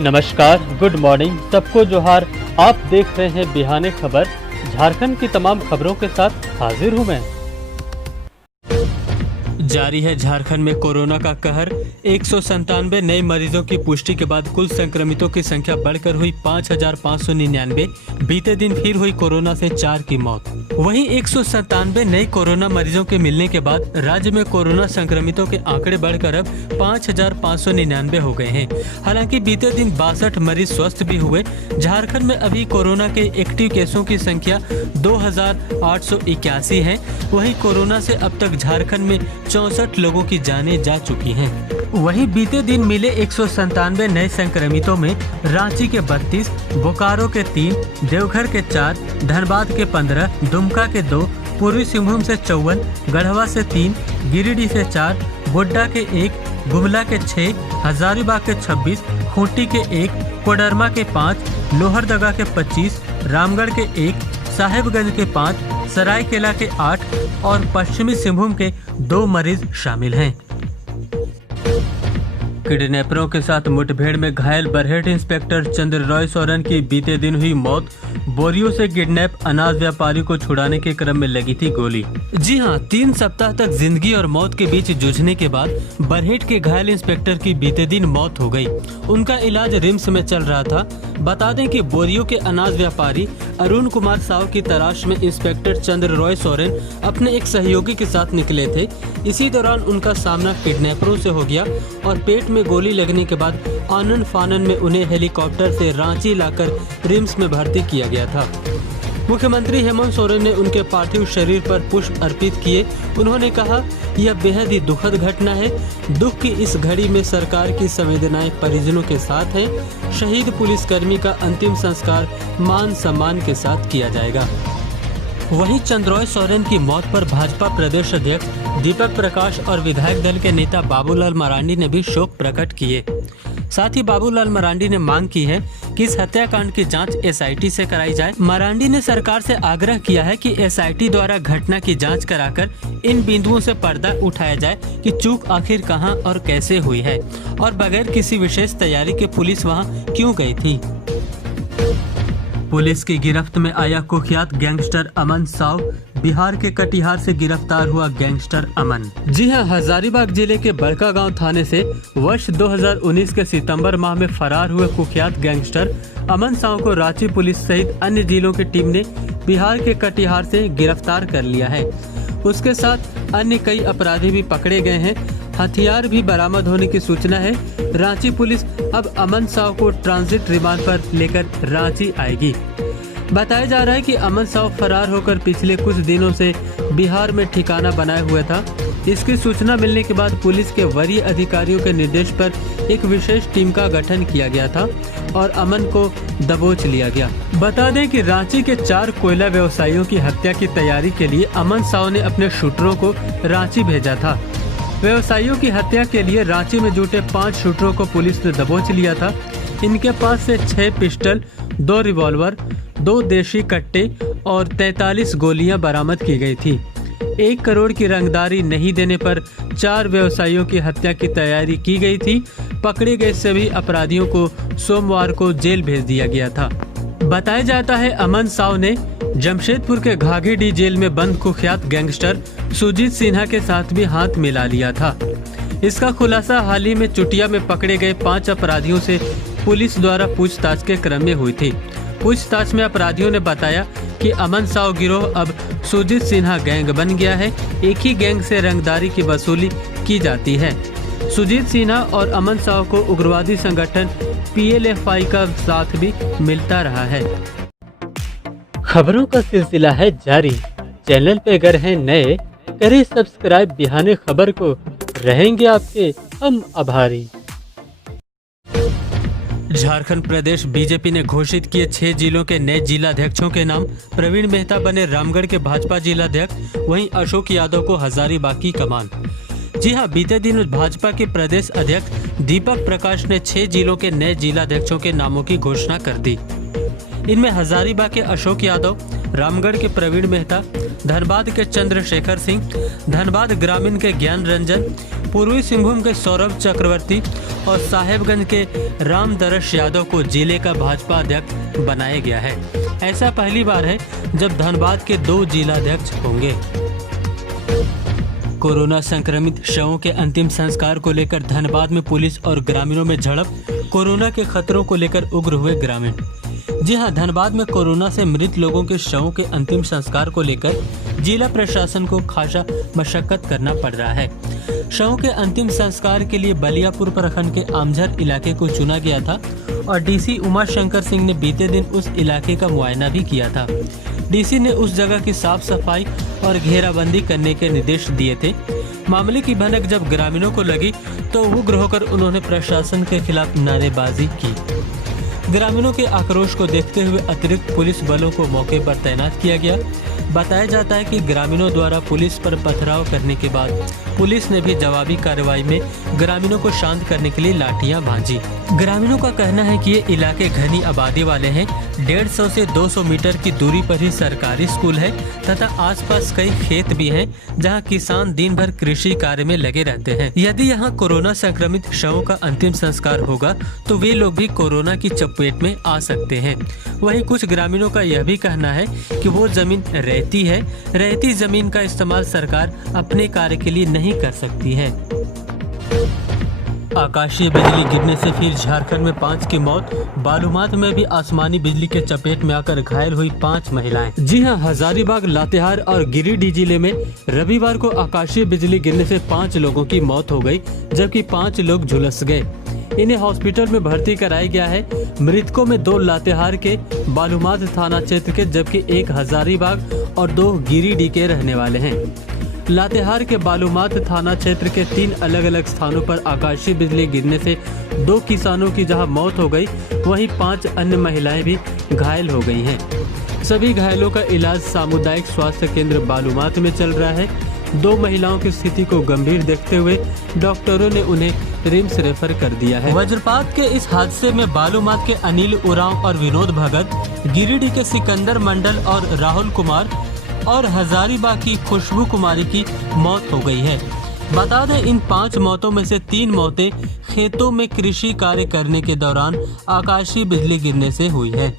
नमस्कार, good morning, सबको जोहार। आप देख रहे हैं बिहाने खबर। झारखंड की तमाम खबरों के साथ हाजिर हूं मैं। जारी है झारखंड में कोरोना का कहर। 197 नए मरीजों की पुष्टि के बाद कुल संक्रमितों की संख्या बढ़कर हुई 5,599। बीते दिन फिर हुई कोरोना से 4 की मौत। वहीं 197 नए कोरोना मरीजों के मिलने के बाद राज्य में कोरोना संक्रमितों के आंकड़े बढ़कर अब 5,599 हो गए हैं। हालांकि बीते दिन 62 मरीज स्वस्थ भी हुए। झारखंड में अभी कोरोना के एक्टिव केसों की संख्या 2,881 है। वहीं कोरोना से अब तक झारखंड में 64 लोगों की जानें जा चुकी हैं। वहीं बीते दिन मिले 197 नए संक्रमितों में रांची के 32, बोकारो के 3, देवघर के 4, धनबाद के 15, दुमका के 2, पूर्वी सिंहभूम से 54, गढ़वा से 3, गिरिडीह से 4, गोड्डा के 1, गुमला के 6, हजारीबाग के 26, खूंटी के 1, कोडरमा के 5, लोहरदगा के 25, रामगढ़ के 1, साहेबगंज के 5, सरायकेला के 8 और पश्चिमी सिंहभूम के 2 मरीज शामिल हैं। किडनैपरों के साथ मुठभेड़ में घायल बरहेट इंस्पेक्टर चंद्र रॉय सोरेन की बीते दिन हुई मौत। बोरियों से किडनैप अनाज व्यापारी को छुड़ाने के क्रम में लगी थी गोली। जी हां, 3 सप्ताह तक जिंदगी और मौत के बीच जूझने के बाद बरहेट के घायल इंस्पेक्टर की बीते दिन मौत हो गई। उनका इलाज रिम्स में चल रहा था। बता दें कि बोरियों के अनाज व्यापारी अरुण कुमार साव की तलाश में इंस्पेक्टर चंद्र रॉय सोरेन अपने एक सहयोगी के साथ निकले थे। इसी दौरान उनका सामना किडनैपरों से हो गया और पेट में गोली लगने के बाद आनन फानन में उन्हें हेलीकॉप्टर से रांची लाकर रिम्स में भर्ती किया गया था। मुख्यमंत्री हेमंत सोरेन ने उनके पार्थिव शरीर पर पुष्प अर्पित किए। उन्होंने कहा, यह बेहद ही दुखद घटना है। दुख की इस घड़ी में सरकार की संवेदनाएं परिजनों के साथ हैं। शहीद पुलिसकर्मी का अंतिम संस्कार मान सम्मान के साथ किया जाएगा। वहीं चंद्रॉय सोरेन की मौत पर भाजपा प्रदेश अध्यक्ष दीपक प्रकाश और विधायक दल के नेता बाबूलाल मरांडी ने भी शोक प्रकट किए। साथ ही बाबूलाल मरांडी ने मांग की है कि इस हत्याकांड की जांच एसआईटी से कराई जाए। मरांडी ने सरकार से आग्रह किया है कि एसआईटी द्वारा घटना की जांच कराकर इन बिंदुओं से पर्दा उठाया जाए कि चूक आखिर कहां और कैसे हुई है और बगैर किसी विशेष तैयारी के पुलिस वहां क्यों गई थी। पुलिस की गिरफ्त में आया कुख्यात गैंगस्टर अमन साव। बिहार के कटिहार से गिरफ्तार हुआ गैंगस्टर अमन। जी हां, हजारीबाग जिले के बड़कागांव थाने से वर्ष 2019 के सितंबर माह में फरार हुए कुख्यात गैंगस्टर अमन साव को रांची पुलिस सहित अन्य जिलों की टीम ने बिहार के कटिहार से गिरफ्तार कर लिया है। उसके साथ अन्य कई अपराधी भी पकड़े गए हैं। हथियार भी बरामद होने की सूचना है। रांची पुलिस अब अमन साव को ट्रांजिट रिमांड पर लेकर रांची आएगी। बताया जा रहा है कि अमन साव फरार होकर पिछले कुछ दिनों से बिहार में ठिकाना बनाए हुए था। इसकी सूचना मिलने के बाद पुलिस के वरीय अधिकारियों के निर्देश पर एक विशेष टीम का गठन किया गया था और अमन को दबोच लिया गया। बता दें कि रांची के 4 कोयला व्यवसायियों की हत्या की तैयारी के लिए अमन साव ने अपने शूटरों को रांची भेजा था। व्यवसायियों की हत्या के लिए रांची में जुटे 5 शूटरों को पुलिस ने दबोच लिया था। इनके पास से 6 पिस्टल, 2 रिवॉल्वर, 2 देशी कट्टे और 43 गोलियां बरामद की गई थी। 1 करोड़ की रंगदारी नहीं देने पर 4 व्यवसायियों की हत्या की तैयारी की गई थी। पकड़े गए सभी अपराधियों को सोमवार को जेल भेज दिया गया था। बताया जाता है अमन साव ने जमशेदपुर के घाघीडीह जेल में बंद कुख्यात गैंगस्टर सुजीत सिन्हा के साथ भी हाथ मिला लिया था। इसका खुलासा हाल ही में चुटिया में पकड़े गए 5 अपराधियों से पुलिस द्वारा पूछताछ के क्रम में हुई थी। पूछताछ में अपराधियों ने बताया कि अमन साव गिरोह अब सुजीत सिन्हा गैंग बन गया है। एक ही गैंग से रंगदारी की वसूली की जाती है। सुजीत सिन्हा और अमन साव को उग्रवादी संगठन PLFI का साथ भी मिलता रहा है। खबरों का सिलसिला है जारी। चैनल पे अगर हैं नए, करें सब्सक्राइब बिहाने खबर को। रहेंगे आपके हम आभारी। झारखंड प्रदेश बीजेपी ने घोषित किए 6 जिलों के नए जिलाध्यक्षों के नाम। प्रवीण मेहता बने रामगढ़ के भाजपा जिलाध्यक्ष, वहीं अशोक यादव को हजारीबाग की कमान। जी हां, बीते दिन भाजपा के प्रदेश अध्यक्ष दीपक प्रकाश ने 6 जिलों के नए जिलाध्यक्षों के नामों की घोषणा कर दी। इनमें हजारीबाग के अशोक यादव, रामगढ़ के प्रवीण मेहता, धनबाद के चंद्रशेखर सिंह, धनबाद ग्रामीण के ज्ञान रंजन, पूर्वी सिंहभूम के सौरभ चक्रवर्ती और साहेबगंज के रामदरश यादव को जिले का भाजपा अध्यक्ष बनाया गया है। ऐसा पहली बार है जब धनबाद के 2 जिलाध्यक्ष होंगे। कोरोना संक्रमित शवों के अंतिम संस्कार को लेकर धनबाद में पुलिस और ग्रामीणों में झड़प, कोरोना के खतरों को लेकर उग्र हुए ग्रामीण। जी हां, धनबाद में कोरोना से मृत लोगों के शवों के अंतिम संस्कार को लेकर जिला प्रशासन को खासा मशक्कत करना पड़ रहा है। शवों के अंतिम संस्कार के लिए बलियापुर प्रखंड के आमझर इलाके को चुना गया था और डीसी उमा शंकर सिंह ने बीते दिन उस इलाके का मुआयना भी किया था। डीसी ने उस जगह की साफ सफाई और घेराबंदी करने के निर्देश दिए थे। मामले की भनक जब ग्रामीणों को लगी तो उग्र होकर उन्होंने प्रशासन के खिलाफ नारेबाजी की। ग्रामीणों के आक्रोश को देखते हुए अतिरिक्त पुलिस बलों को मौके पर तैनात किया गया। बताया जाता है कि ग्रामीणों द्वारा पुलिस पर पथराव करने के बाद पुलिस ने भी जवाबी कार्रवाई में ग्रामीणों को शांत करने के लिए लाठियां भांजी। ग्रामीणों का कहना है कि ये इलाके घनी आबादी वाले हैं। 150 से 200 मीटर की दूरी पर ही सरकारी स्कूल है तथा आसपास कई खेत भी हैं, जहां किसान दिन भर कृषि कार्य में लगे रहते हैं। यदि यहां कोरोना संक्रमित शवों का अंतिम संस्कार होगा तो वे लोग भी कोरोना की चपेट में आ सकते हैं। वहीं कुछ ग्रामीणों का यह भी कहना है कि वो जमीन रहती जमीन का इस्तेमाल सरकार अपने कार्य के लिए नहीं कर सकती है। आकाशीय बिजली गिरने से फिर झारखंड में 5 की मौत, बालूमाथ में भी आसमानी बिजली के चपेट में आकर घायल हुई 5 महिलाएं। जी हां, हजारीबाग, लातेहार और गिरिडीह जिले में रविवार को आकाशीय बिजली गिरने से 5 लोगों की मौत हो गई, जबकि 5 लोग झुलस गए। इन्हें हॉस्पिटल में भर्ती कराया गया है। मृतकों में 2 लातेहार के बालूमाथ थाना क्षेत्र के, जबकि 1 हजारीबाग और 2 गिरिडीह के रहने वाले हैं। लातेहार के बालूमाथ थाना क्षेत्र के 3 अलग अलग स्थानों पर आकाशीय बिजली गिरने से 2 किसानों की जहां मौत हो गई, वहीं 5 अन्य महिलाएं भी घायल हो गई हैं। सभी घायलों का इलाज सामुदायिक स्वास्थ्य केंद्र बालूमाथ में चल रहा है। 2 महिलाओं की स्थिति को गंभीर देखते हुए डॉक्टरों ने उन्हें रिम्स रेफर कर दिया है। वज्रपात के इस हादसे में बालूमाथ के अनिल उरांव और विनोद भगत, गिरिडीह के सिकंदर मंडल और राहुल कुमार और हजारीबाग की खुशबू कुमारी की मौत हो गई है। बता दें, इन 5 मौतों में से 3 मौतें खेतों में कृषि कार्य करने के दौरान आकाशीय बिजली गिरने से हुई है।